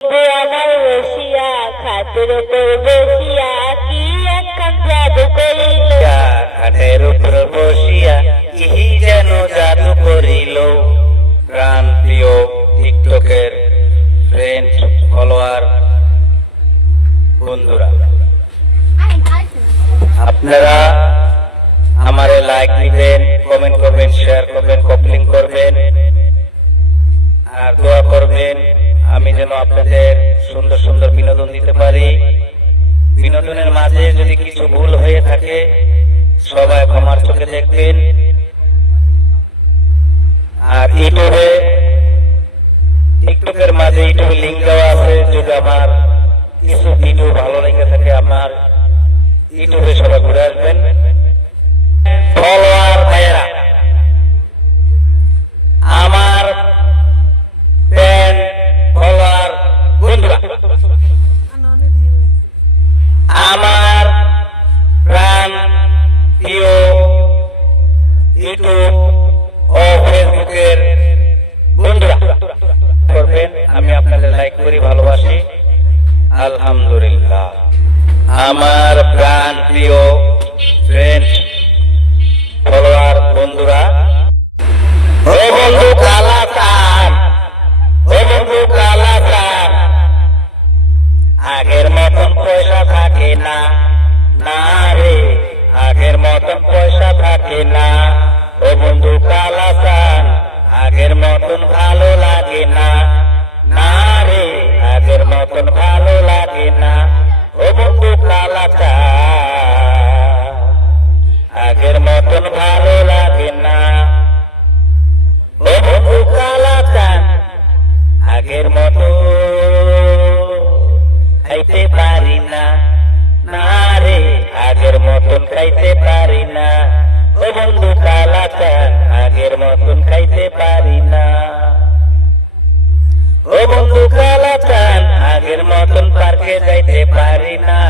আমার রসিয়া খাটের উপর বসিয়া কি একখান জাদু করিল, খাটের উপর বসিয়া কি যেন জাদু করিল। প্রাণ প্রিয় টিকটকের ফ্রেন্ড ফলোয়ার বন্ধুরা, আপনারা আমারে লাইক দিবেন, কমেন্ট করবেন, শেয়ার করবেন, কপলিং করবেন আর দোয়া করবেন আমি যেন আপনাদের সুন্দর সুন্দর বিনোদন দিতে পারি। বিনোদনের মাঝে যদি কিছু ভুল হয়ে থাকে সবাই ক্ষমার চোখে দেখবেন। আর ইউটিউবে টিকটকের মাঝে ইউটিউবে লিঙ্ক দেওয়া আছে, যদি আমার কিছু ভিডিও ভালো লেগে থাকে আমার ইউটিউবে সবাই ঘুরে আসবেন। ফলোয়ার ভাইয়েরা, আমার ফলোয়ার বন্ধুরা, আমার প্রাণ প্রিয় ইউটিউব ও ফেসবুকের বন্ধুরা করবেন, আমি আপনাদের লাইক করি, ভালোবাসি, আলহামদুলিল্লাহ। আমার প্রাণ প্রিয় ফ্রেন্ড ফলোয়ার বন্ধুরা, ও বন্ধু কালা সার, ও বন্ধু কালা সার, আগের মতন পয়সা থাকে না, না রে আগের মতন পয়সা থাকে না। ও বন্ধু কালা সার, আগের মতন ভালো লাগে না, না রে আগের মতন ভালো লাগে না। ও বন্ধু কালা সার, আগের মতন ভালো লাগে না। ও বন্ধু কালা সার, আগের মতো খাইতে পারি না, না রে আগের মতন খাইতে পারি না। ও বন্ধু কালা চান, আগের মতন খাইতে পারি না। ও বন্ধু কালা চান, আগের মতন পার্কে যাইতে পারি না।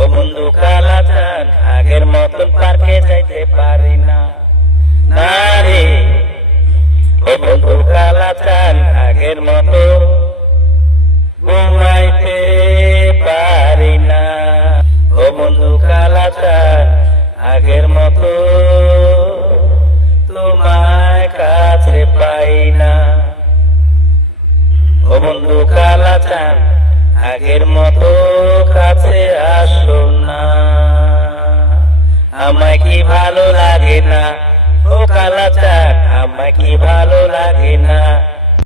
ও বন্ধু কালা চান, আগের মতন পার্কে যাইতে পারি না, না রে। ও বন্ধু কালা চান,